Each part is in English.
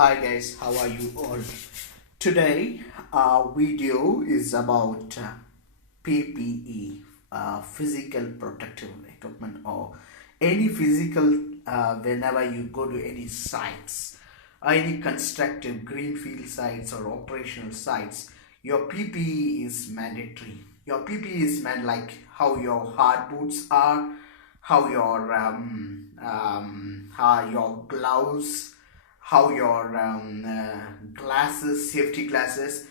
Hi guys, how are you all? Today our video is about PPE, physical protective equipment, or any physical whenever you go to any sites, any constructive greenfield sites or operational sites. Your PPE is mandatory. Your PPE is meant like how your hard boots are, how your gloves, how your glasses, safety glasses.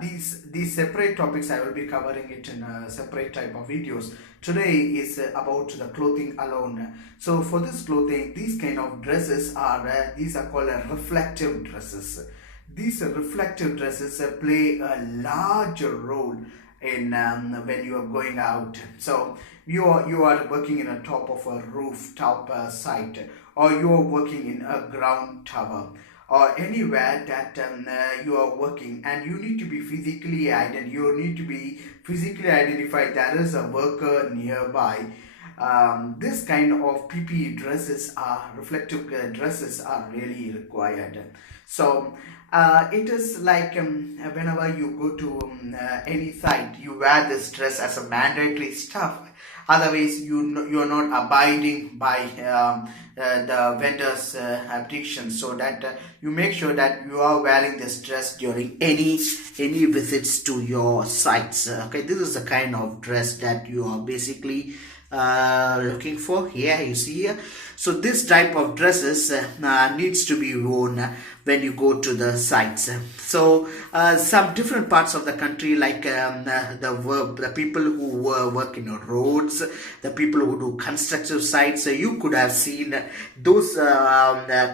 These separate topics I will be covering it in a separate type of videos. Today is about the clothing alone. So for this clothing, these kind of dresses are these are called reflective dresses. These reflective dresses play a large role in when you are going out. So you are working in a top of a rooftop site, or you are working in a ground tower, or anywhere that you are working, and you need to be physically identified there is a worker nearby. This kind of PPE dresses are reflective dresses are really required. So it is like whenever you go to any site, you wear this dress as a mandatory stuff. Otherwise, you are not abiding by the vendor's predictions. So that you make sure that you are wearing this dress during any visits to your sites. Okay, this is the kind of dress that you are basically looking for here. You see here. So this type of dresses needs to be worn when you go to the sites. So some different parts of the country, like the people who work in roads, the people who do constructive sites, you could have seen those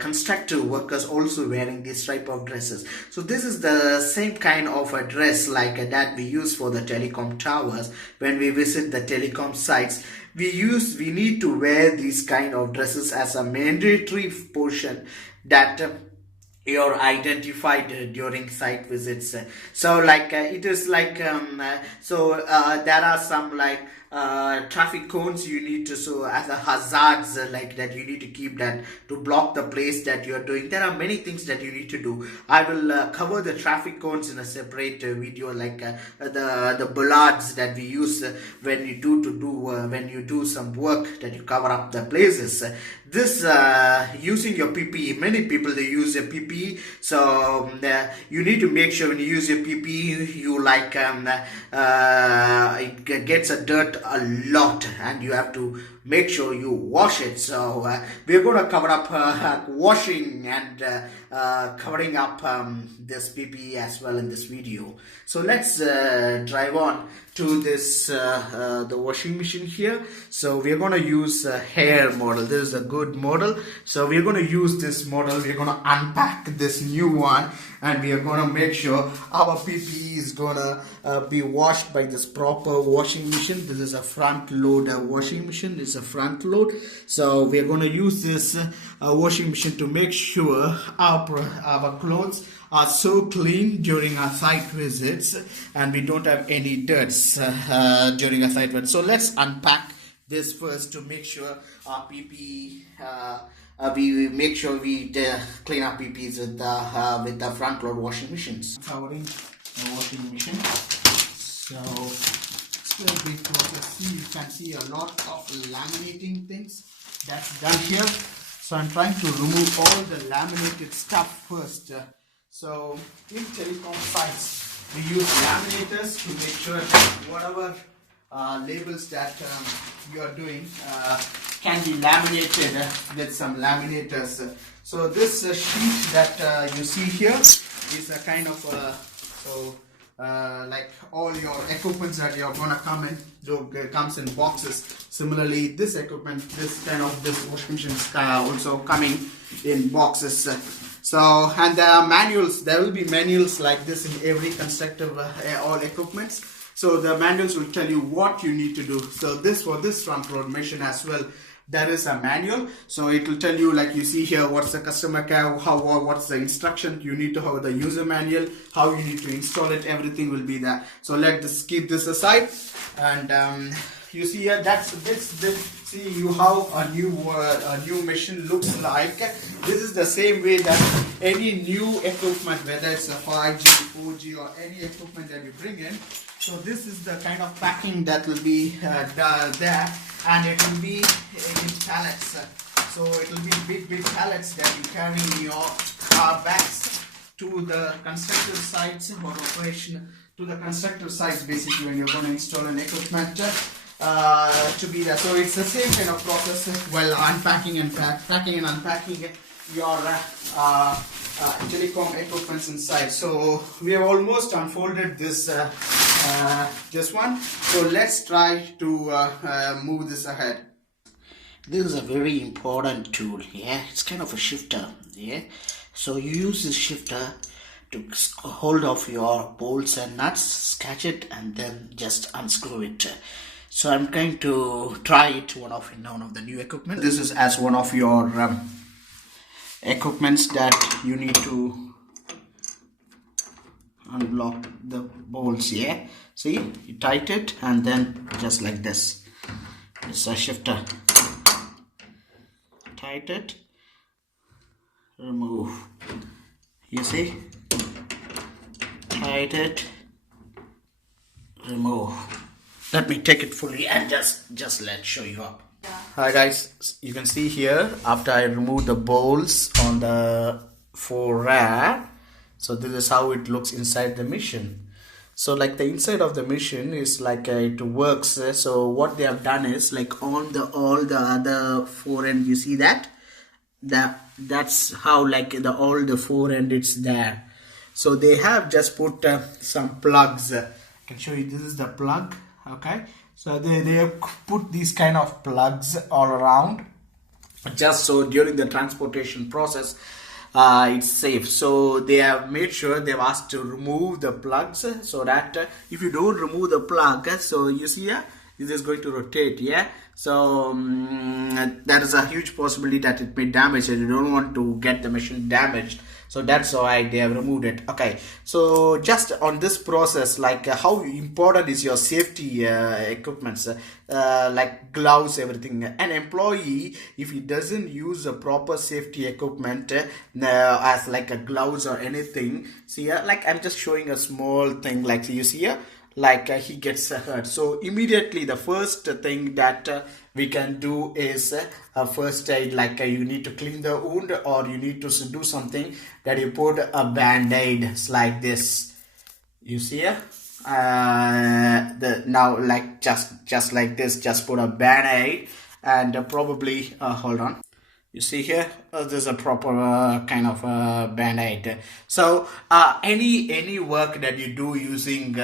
constructive workers also wearing this type of dresses. So this is the same kind of a dress like that we use for the telecom towers. When we visit the telecom sites, we need to wear these kind of dresses as a mandatory portion that you're identified during site visits. So like it is like there are some like traffic cones you need to, so as a hazards like that you need to keep that to block the place that you are doing. There are many things that you need to do. I will cover the traffic cones in a separate video, like the bollards that we use when you do some work, that you cover up the places. This using your PPE, many people they use a PPE, so you need to make sure when you use your PPE you like it gets a dirt a lot, and you have to make sure you wash it. So we're going to cover up washing and covering up this PPE as well in this video. So let's drive on to this the washing machine here. So we're going to use a hair model. This is a good model, so we're going to use this model. We're going to unpack this new one, and we are going to make sure our PPE is going to be washed by this proper washing machine. This is a front load washing machine. It's a front load, so we are going to use this washing machine to make sure our clothes are so clean during our site visits, and we don't have any dirts during our site visit. So let's unpack this first to make sure our PPE we make sure we clean our PPEs with the front load washing machines. Covering the washing machine. So it's a big process. You can see a lot of laminating things that's done here. So I'm trying to remove all the laminated stuff first. So in telecom sites, we use laminators to make sure that whatever labels that you are doing can be laminated with some laminators. So this sheet that you see here is a kind of like all your equipments that you're gonna come in, comes in boxes. Similarly, this equipment, this washing machine is also coming in boxes. So, and there are manuals. There will be manuals like this in every constructive all equipments. So the manuals will tell you what you need to do. So this, for this front load machine as well, there is a manual. So it will tell you, like you see here, what's the customer care, what's the instruction you need to have, the user manual, how you need to install it. Everything will be there. So let's keep this aside, and you see here, that's this. see you how a new machine looks like. This is the same way that any new equipment, whether it's a 5G, 4G or any equipment that you bring in. So this is the kind of packing that will be there, and it will be in pallets. So it will be big pallets that you carry in your bags to the constructive sites or operation to the constructive sites, basically when you're going to install an equipment to be there. So it's the same kind of process while unpacking and packing and unpacking your telecom equipments inside. So we have almost unfolded this this one. So let's try to move this ahead. This is a very important tool. Yeah, it's kind of a shifter. Yeah, so you use this shifter to hold off your bolts and nuts, catch it, and then just unscrew it. So I'm going to try it one of the new equipment. This is as one of your equipments that you need to unblock the bolts. Yeah, see, you tighten it and then just like this. It's a shifter. Tighten it, remove. You see, tighten it, remove. Let me take it fully and just let's show you up. Hi guys, you can see here after I remove the bolts on the 4 rack. So this is how it looks inside the machine. So like the inside of the machine is like it works. So what they have done is like on all the other 4 end, you see that's how like all the 4 end it's there. So they have just put some plugs. I can show you. This is the plug. Okay, so they have put these kind of plugs all around, just so during the transportation process it's safe. So they have made sure, they've asked to remove the plugs, so that if you don't remove the plug, so you see here, this is going to rotate. Yeah, so there is a huge possibility that it may damage it. You don't want to get the machine damaged, so that's why they have removed it. Okay, so just on this process, like how important is your safety equipments, like gloves, everything. An employee, if he doesn't use a proper safety equipment as like a gloves or anything, see here, like I'm just showing a small thing, like you see here, like he gets hurt. So immediately the first thing that we can do is first aid, like you need to clean the wound, or you need to do something that you put a band-aid like this. You see here, now like just like this, just put a band-aid and probably hold on. You see here, there's a proper kind of band-aid. So any work that you do using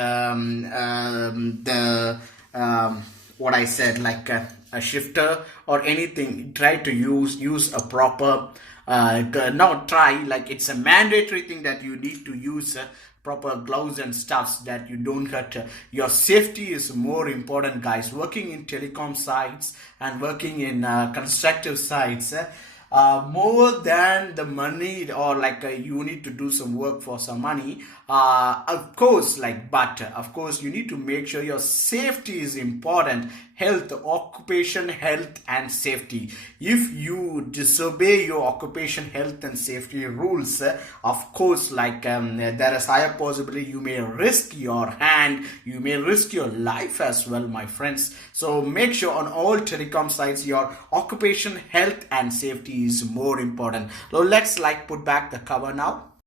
what I said, like a shifter or anything, try to use a proper not try, like it's a mandatory thing that you need to use proper gloves and stuffs that you don't hurt. Your safety is more important, guys. Working in telecom sites and working in constructive sites, more than the money, or like you need to do some work for some money, of course, like, but of course you need to make sure your safety is important. Health, occupation, health and safety. If you disobey your occupation, health and safety rules, of course, like there is higher possibility you may risk your hand, you may risk your life as well, my friends. So make sure on all telecom sites your occupation, health and safety is more important. So let's like put back the cover now.